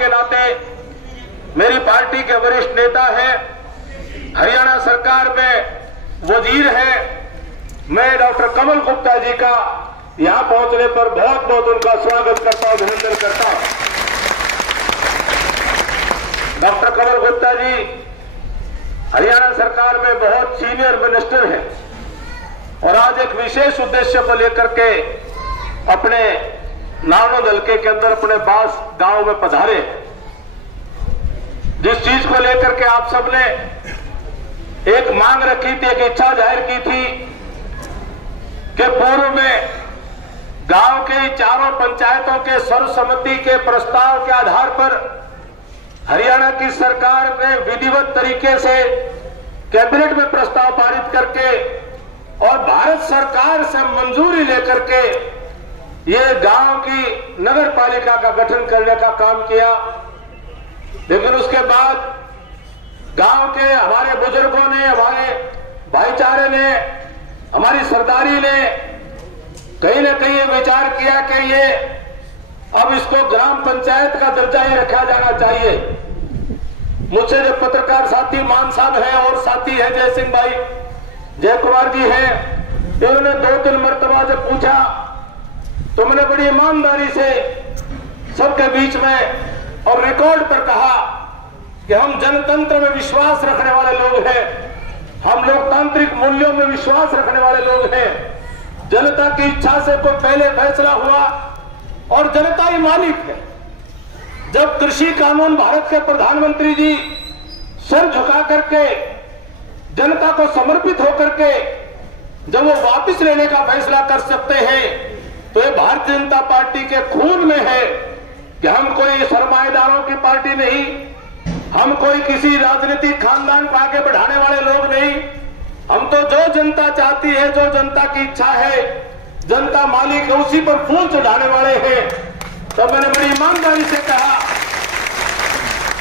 के नाते मेरी पार्टी के वरिष्ठ नेता हैं, हरियाणा सरकार में वजीर हैं, मैं डॉक्टर कमल गुप्ता जी का यहां पहुंचने पर बहुत बहुत उनका स्वागत करता हूं, अभिनंदन करता हूं। डॉक्टर कमल गुप्ता जी हरियाणा सरकार में बहुत सीनियर मिनिस्टर हैं और आज एक विशेष उद्देश्य को लेकर के अपने नारनौंद हल्के के अंदर अपने बास गांव में पधारे। जिस चीज को लेकर के आप सबने एक मांग रखी थी, एक इच्छा जाहिर की थी कि पूर्व में गांव के चारों पंचायतों के सर्वसम्मति के प्रस्ताव के आधार पर हरियाणा की सरकार ने विधिवत तरीके से कैबिनेट में प्रस्ताव पारित करके और भारत सरकार से मंजूरी लेकर के ये गांव की नगर पालिका का गठन करने का काम किया। लेकिन उसके बाद गांव के हमारे बुजुर्गों ने, हमारे भाईचारे ने, हमारी सरदारी ने कहीं न कहीं विचार किया कि ये अब इसको ग्राम पंचायत का दर्जा ही रखा जाना चाहिए। मुझसे जो पत्रकार साथी मान साहब हैं और साथी हैं जय सिंह भाई, जय कुमार जी हैं, इन्होंने 2-3 मरतबा जब पूछा तो मैंने बड़ी ईमानदारी से सबके बीच में और रिकॉर्ड पर कहा कि हम जनतंत्र में विश्वास रखने वाले लोग हैं, हम लोकतांत्रिक मूल्यों में विश्वास रखने वाले लोग हैं। जनता की इच्छा से कोई पहले फैसला हुआ और जनता ही मालिक है। जब कृषि कानून भारत के प्रधानमंत्री जी सर झुका करके जनता को समर्पित होकर के जब वो वापस लेने का फैसला कर सकते हैं तो ये भारतीय जनता पार्टी के खून में है कि हम कोई सरमाएदारों की पार्टी नहीं, हम कोई किसी राजनीतिक खानदान को आगे बढ़ाने वाले लोग नहीं। हम तो जो जनता चाहती है, जो जनता की इच्छा है, जनता मालिक है, उसी पर फूल चढ़ाने वाले हैं। तो मैंने बड़ी ईमानदारी से कहा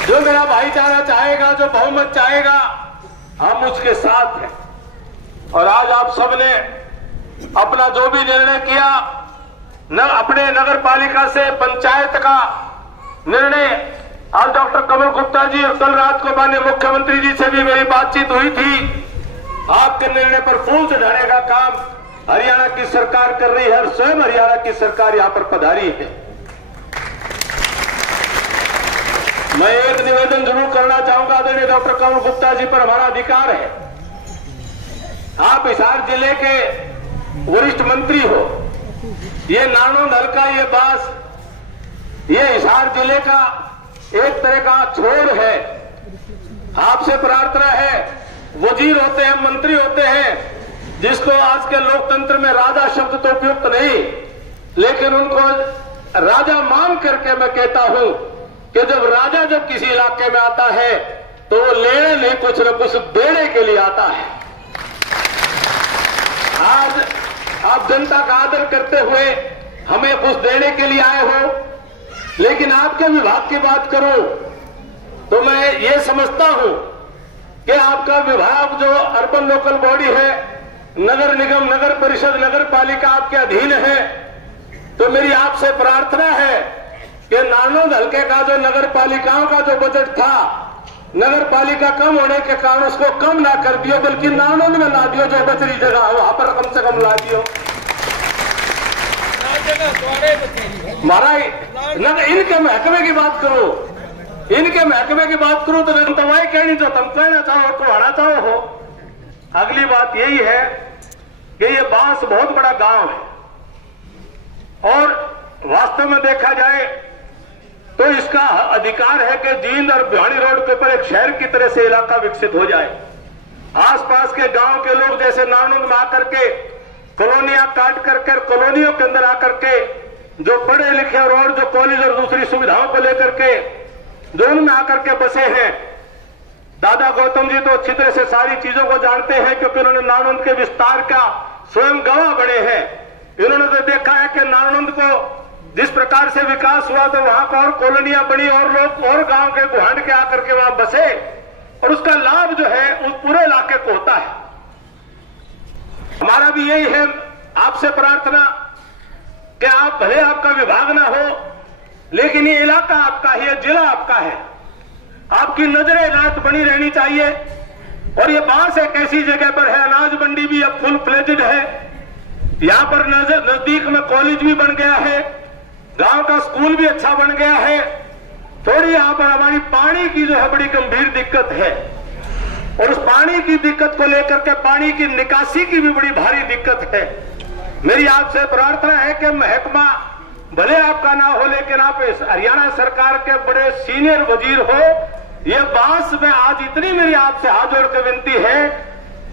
जो मेरा भाईचारा चाहेगा, जो बहुमत चाहेगा, हम उसके साथ हैं। और आज आप सबने अपना जो भी निर्णय किया, न अपने नगर पालिका से पंचायत का निर्णय, आज डॉक्टर कमल गुप्ता जी और कल रात को माननीय मुख्यमंत्री जी से भी मेरी बातचीत हुई थी। आपके निर्णय पर फूल चढ़ाने का काम हरियाणा की सरकार कर रही है और स्वयं हरियाणा की सरकार यहां पर पधारी है। मैं एक निवेदन जरूर करना चाहूंगा, आदरणीय डॉक्टर कमल गुप्ता जी पर हमारा अधिकार है। आप हिसार जिले के वरिष्ठ मंत्री हो, ये नारनौंद हल्का, ये बास, ये हिसार जिले का एक तरह का छोर है। आपसे प्रार्थना है, वजीर होते हैं, मंत्री होते हैं, जिसको आज के लोकतंत्र में राजा शब्द तो उपयुक्त नहीं, लेकिन उनको राजा मान करके मैं कहता हूं कि जब राजा जब किसी इलाके में आता है तो वो लेने नहीं, कुछ न कुछ देने के लिए आता है। आज आप जनता का आदर करते हुए हमें कुछ देने के लिए आए हो, लेकिन आपके विभाग की बात करूं तो मैं ये समझता हूं कि आपका विभाग जो अर्बन लोकल बॉडी है, नगर निगम, नगर परिषद, नगर पालिका आपके अधीन है। तो मेरी आपसे प्रार्थना है कि नारनौंद हल्के का जो नगर पालिकाओं का जो बजट था, नगर पालिका कम होने के कारण उसको कम ना कर दियो, बल्कि नारनौंद में ला दियो, जो बचरी जगह है वहां पर कम से कम ला दियो। महाराज इनके महकमे की बात करो, इनके महकमे की बात करूं तो दवाई कहनी जो तुम कहना चाहो तो आना चाहो हो। अगली बात यही है कि ये बांस बहुत बड़ा गांव है और वास्तव में देखा जाए तो इसका अधिकार है कि जींद और भिवानी रोड के ऊपर एक शहर की तरह से इलाका विकसित हो जाए। आसपास के गांव के लोग जैसे नारनौंद में आकर के कॉलोनियां काट करके कॉलोनियों के अंदर आकर के जो पढ़े लिखे और जो कॉलेज और दूसरी सुविधाओं को लेकर के जो उनमें आकर के बसे हैं। दादा गौतम जी तो अच्छी तरह से सारी चीजों को जानते हैं क्योंकि उन्होंने नारनौंद के विस्तार का स्वयं गवाह बने हैं। इन्होंने तो देखा है कि नारनौंद को जिस प्रकार से विकास हुआ तो वहां पर और कॉलोनियां बनी और लोग और गांव के गुहांड के आकर के वहां बसे और उसका लाभ जो है उस पूरे इलाके को होता है। हमारा भी यही है आपसे प्रार्थना कि आप भले आपका विभाग ना हो लेकिन ये इलाका आपका है, ये जिला आपका है, आपकी नजरें रात बनी रहनी चाहिए। और ये बांस एक ऐसी जगह पर है, अनाज मंडी भी अब फुल फ्लेजेड है, यहां पर नजदीक में कॉलेज भी बन गया है, गांव का स्कूल भी अच्छा बन गया है। थोड़ी यहां पर हमारी पानी की जो है बड़ी गंभीर दिक्कत है, और उस पानी की दिक्कत को लेकर के पानी की निकासी की भी बड़ी भारी दिक्कत है। मेरी आपसे प्रार्थना है कि महकमा भले आपका ना हो, लेकिन आप इस हरियाणा सरकार के बड़े सीनियर वजीर हो, ये बांस में आज इतनी मेरी आपसे हाथ जोड़ के विनती है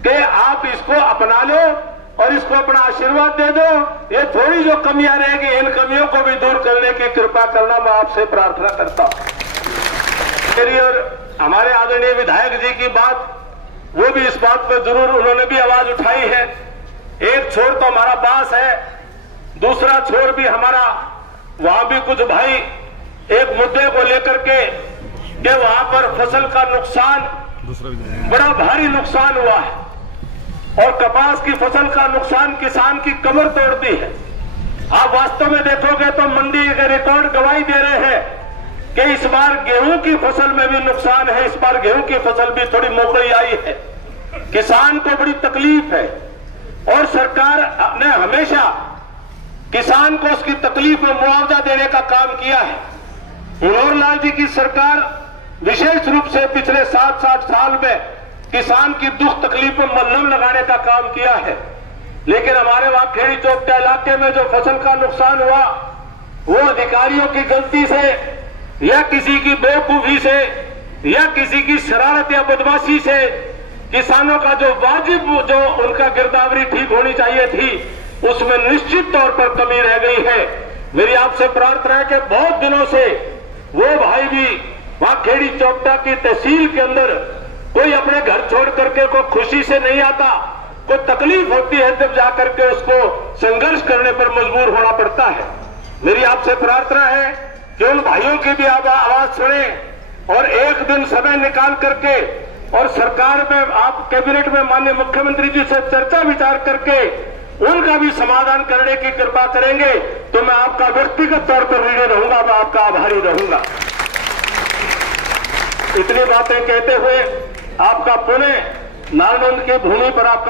कि आप इसको अपना लो और इसको अपना आशीर्वाद दे दो। ये थोड़ी जो कमियां रहेगी, इन कमियों को भी दूर करने की कृपा करना मैं आपसे प्रार्थना करता हूं। मेरी और हमारे आदरणीय विधायक जी की बात, वो भी इस बात पर जरूर उन्होंने भी आवाज उठाई है। एक छोर तो हमारा बांस है, दूसरा छोर भी हमारा, वहां भी कुछ भाई एक मुद्दे को लेकर के कि वहां पर फसल का नुकसान, बड़ा भारी नुकसान हुआ है, और कपास की फसल का नुकसान किसान की कमर तोड़ती है। आप वास्तव में देखोगे तो मंडी के रिकॉर्ड गवाही दे रहे हैं कि इस बार गेहूं की फसल में भी नुकसान है, इस बार गेहूं की फसल भी थोड़ी मोकड़ी आई है, किसान को बड़ी तकलीफ है। और सरकार ने हमेशा किसान को उसकी तकलीफ में मुआवजा देने का काम किया है। मनोहर लाल जी की सरकार विशेष रूप से पिछले 7-8 साल में किसान की दुख तकलीफ में मलहम लगाने का काम किया है। लेकिन हमारे वहां खेड़ी चौपटा इलाके में जो फसल का नुकसान हुआ, वो अधिकारियों की गलती से या किसी की बेवकूफी से या किसी की शरारत या बदमाशी से किसानों का जो वाजिब, जो उनका गिरदावरी ठीक होनी चाहिए थी, उसमें निश्चित तौर पर कमी रह गई है। मेरी आपसे प्रार्थना है कि बहुत दिनों से वो भाई भी वहां खेड़ी चौपटा की तहसील के अंदर कोई अपने घर छोड़ करके कोई खुशी से नहीं आता, कोई तकलीफ होती है तब जाकर के उसको संघर्ष करने पर मजबूर होना पड़ता है। मेरी आपसे प्रार्थना है कि उन भाइयों की भी आप आवाज सुने और एक दिन समय निकाल करके और सरकार में, आप कैबिनेट में माननीय मुख्यमंत्री जी से चर्चा विचार करके उनका भी समाधान करने की कृपा करेंगे तो मैं आपका व्यक्तिगत तौर पर ऋणी रहूंगा, मैं आपका आभारी रहूंगा। इतनी बातें कहते हुए आपका पुणे नालंद की भूमि पर आपका